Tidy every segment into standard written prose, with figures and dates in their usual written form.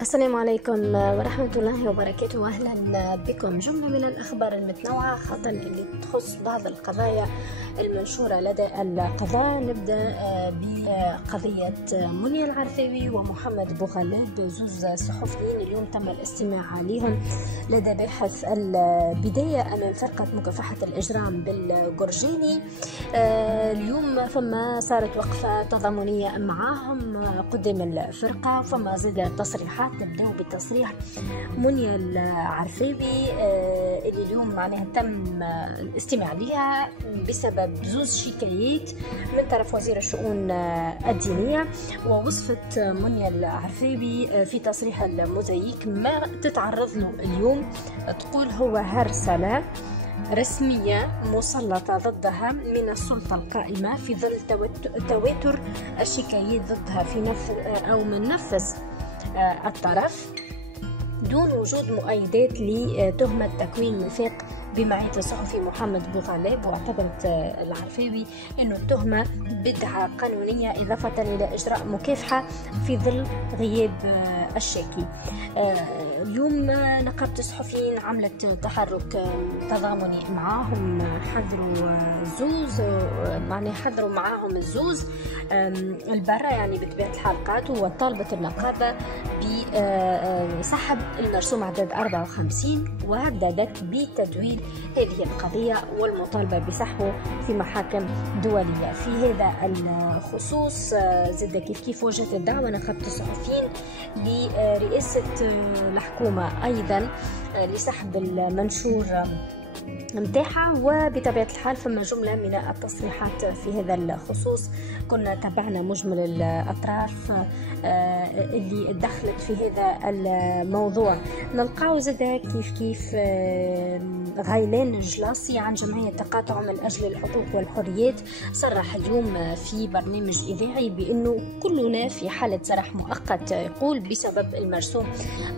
السلام عليكم ورحمة الله وبركاته، وأهلا بكم. جملة من الأخبار المتنوعة خاصة اللي تخص بعض القضايا المنشورة لدى القضاء. نبدأ بقضية منيا العرفاوي ومحمد بوغلاب، زوز صحفيين اليوم تم الاستماع عليهم لدى باحث البداية أمام فرقة مكافحة الإجرام بالجرجاني. اليوم فما صارت وقفة تضامنية معاهم قدام الفرقة، وفما زاد تصريحات. نبداو بتصريح منيا العرفاوي اللي اليوم معناها تم الاستماع لها بسبب زوز شكايات من طرف وزير الشؤون الدينية. ووصفت منيا العرفاوي في تصريح الموزايك ما تتعرض له اليوم، تقول هو هرسلة رسمية مسلطة ضدها من السلطة القائمة في ظل تواتر الشكايات ضدها من نفس الطرف دون وجود مؤيدات لتهمة تكوين ميثاق بمعية الصحفي محمد بوغلاب. واعتبرت العرفاوي أن التهمة بدعة قانونية إضافة إلى إجراء مكافحة في ظل غياب الشاكي. اليوم نقابة الصحفيين عملت تحرك تضامني معاهم، حضروا معاهم الزوز البرة يعني بطبيعة الحال، وطالبت النقابة بسحب المرسوم عدد 54 وهددت بتدويل هذه القضية والمطالبة بسحبه في محاكم دولية. في هذا الخصوص زاد كيف وجهت الدعوة نقابة الصحفيين لرئاسة الحكومة أيضا لسحب المنشور متاحة. وبطبيعة الحال فما جملة من التصريحات في هذا الخصوص. كنا تابعنا مجمل الأطراف اللي دخلت في هذا الموضوع. نلقاو زاد كيف غيلان الجلاصي عن جمعية تقاطع من أجل الحقوق والحريات صرح اليوم في برنامج إذاعي بأنه كلنا في حالة سرح مؤقت، يقول بسبب المرسوم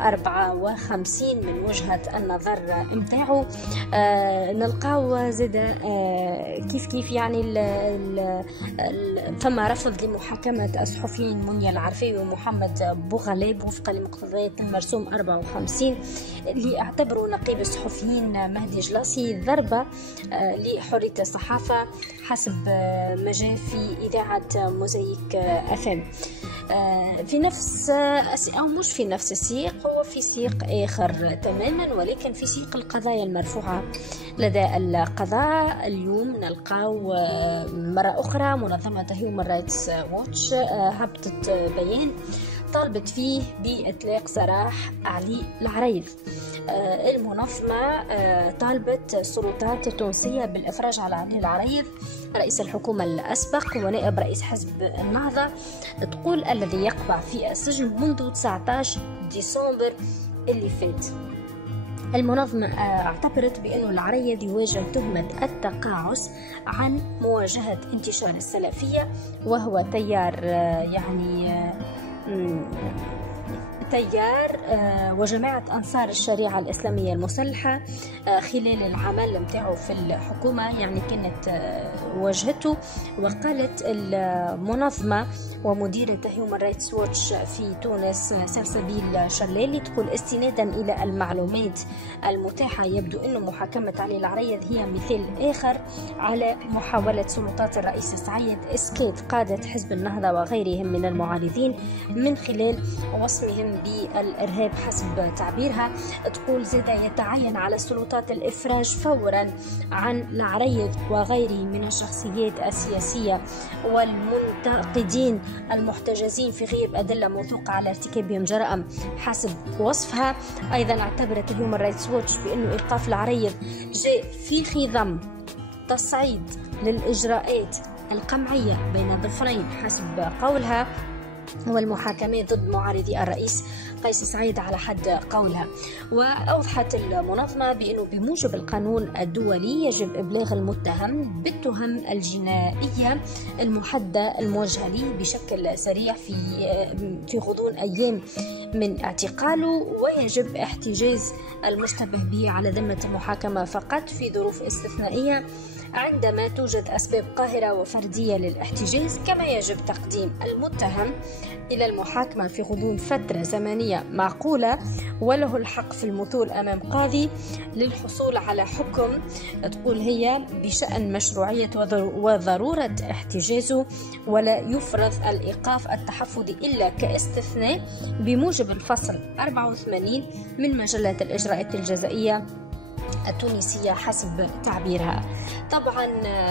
54 من وجهة النظر متاعه. نلقاو زاد كيف يعني ثم رفض لمحاكمة الصحفيين منيا العرفاوي ومحمد بوغلاب وفقا لمقتضيات المرسوم 54 اللي اعتبروا نقيب الصحفيين مهدي جلاصي ضربة لحرية الصحافة حسب ما جاء في إذاعة موزايك FM. في نفس أو مش في نفس السياق، هو في سياق آخر تماما، ولكن في سياق القضايا المرفوعة لدى القضاء. اليوم نلقاو مرة أخرى منظمة هيومن رايتس ووتش هبطت بيان طالبت فيه بإطلاق سراح علي العريض. المنظمة طالبت السلطات التونسية بالإفراج على علي العريض رئيس الحكومة الأسبق ونائب رئيس حزب النهضة، تقول الذي يقبع في السجن منذ 19 ديسمبر اللي فات. المنظمة اعتبرت بأن العريض يواجه تهمة التقاعس عن مواجهة انتشار السلفية، وهو تيار وجماعة أنصار الشريعة الإسلامية المسلحة خلال العمل متاعه في الحكومة، يعني كانت واجهته. وقالت المنظمة ومديرة هيومن رايتس ووتش في تونس سلسبيل شلالي تقول استنادا إلى المعلومات المتاحة يبدو أن محاكمة علي العريض هي مثال آخر على محاولة سلطات الرئيس سعيد إسكات قادة حزب النهضة وغيرهم من المعارضين من خلال وصمهم بالإرهاب حسب تعبيرها. تقول زاد يتعين على السلطات الإفراج فورا عن العريض وغيره من الشخصيات السياسية والمنتقدين المحتجزين في غياب أدلة موثوقة على ارتكابهم جرائم حسب وصفها. أيضا اعتبرت هيومن رايتس ووتش بأنه إيقاف العريض جاء في خضم تصعيد للإجراءات القمعية بين ضفرين حسب قولها، والمحاكمات ضد معارضي الرئيس قيس سعيد على حد قولها. وأوضحت المنظمة بأنه بموجب القانون الدولي يجب إبلاغ المتهم بالتهم الجنائية المحددة الموجهة له بشكل سريع في غضون أيام من اعتقاله، ويجب احتجاز المشتبه به على ذمة المحاكمة فقط في ظروف استثنائية عندما توجد أسباب قاهرة وفردية للاحتجاز، كما يجب تقديم المتهم إلى المحاكمة في غضون فترة زمنية معقولة، وله الحق في المثول أمام قاضي للحصول على حكم تقول هي بشأن مشروعية وضرورة احتجازه، ولا يفرض الإيقاف التحفظي إلا كاستثناء بموجب الفصل 84 من مجلة الإجراءات الجزائية التونسية حسب تعبيرها. طبعا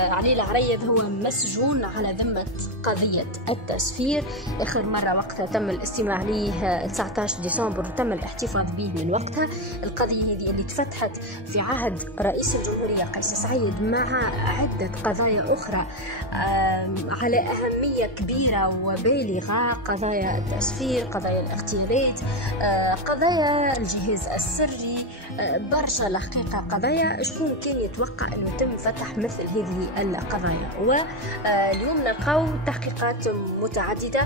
علي العريض هو مسجون على ذمة قضية التسفير، آخر مرة وقتها تم الاستماع ليه 19 ديسمبر وتم الاحتفاظ به من وقتها. القضية هذه اللي تفتحت في عهد رئيس الجمهورية قيس سعيد مع عدة قضايا أخرى على أهمية كبيرة وبالغة، قضايا التسفير، قضايا الاغتيالات، قضايا الجهاز السري، برشا الحقيقة قضايا شكون كان يتوقع أنه يتم فتح مثل هذه القضايا. واليوم نلقاو تحقيقات متعددة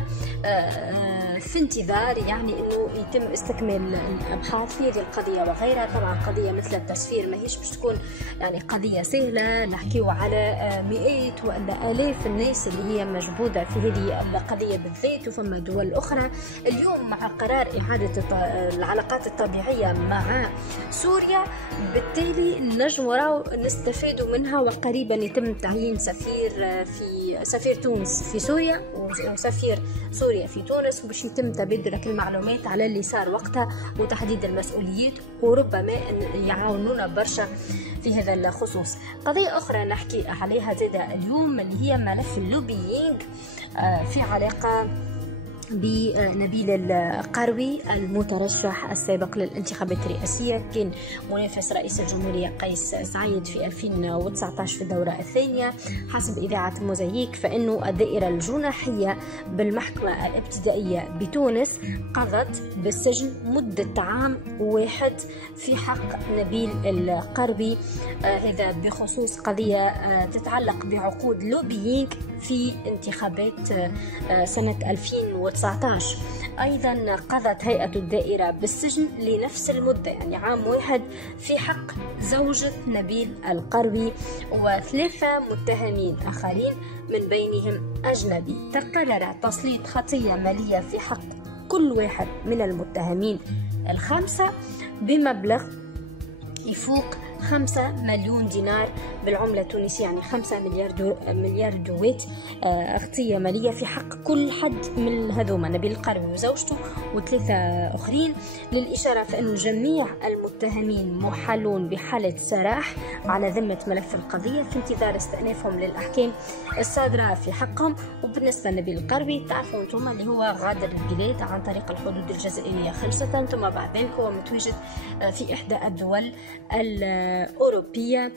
في انتظار يعني أنه يتم استكمال الأبحاث في هذه القضية وغيرها. طبعا قضية مثل التسفير ما هيش باش تكون يعني قضية سهلة، نحكيو على مئات ولا آلاف الناس اللي هي مجبودة في هذه القضية بالذات، وفما دول أخرى. اليوم مع قرار إعادة العلاقات الطبيعية مع سوريا، بالتالي نجم نستفيد منها، وقريبا يتم تعيين سفير تونس في سوريا وسفير سوريا في تونس، باش يتم تبادل المعلومات على اللي صار وقتها وتحديد المسؤوليات، وربما يعاونونا برشا في هذا الخصوص. قضية أخرى نحكي عليها زادة اليوم اللي هي ملف اللوبيينغ في علاقة بنبيل القروي المترشح السابق للانتخابات الرئاسية، كان منافس رئيس الجمهورية قيس سعيد في 2019 في الدورة الثانية. حسب إذاعة موزايك فإنه الدائرة الجناحية بالمحكمة الابتدائية بتونس قضت بالسجن مدة عام واحد في حق نبيل القروي، هذا بخصوص قضية تتعلق بعقود لوبيينغ في انتخابات سنة 2019. أيضا قضت هيئة الدائرة بالسجن لنفس المدة يعني عام واحد في حق زوجة نبيل القروي وثلاثة متهمين آخرين من بينهم أجنبي. تقرر تسليط خطية مالية في حق كل واحد من المتهمين الخمسة بمبلغ يفوق 5 مليون دينار بالعملة التونسية، يعني 5 مليار دوات اغتية مالية في حق كل حد من هذوما نبيل القروي وزوجته وثلاثة أخرين. للإشارة فإن جميع المتهمين محلون بحالة سراح على ذمة ملف القضية في انتظار استئنافهم للأحكام الصادرة في حقهم. وبالنسبة لنبيل القروي تعرفوا انتم اللي هو غادر البلاد عن طريق الحدود الجزائرية خلصة، ثم بعد ذلك هو متواجد في إحدى الدول الأوروبية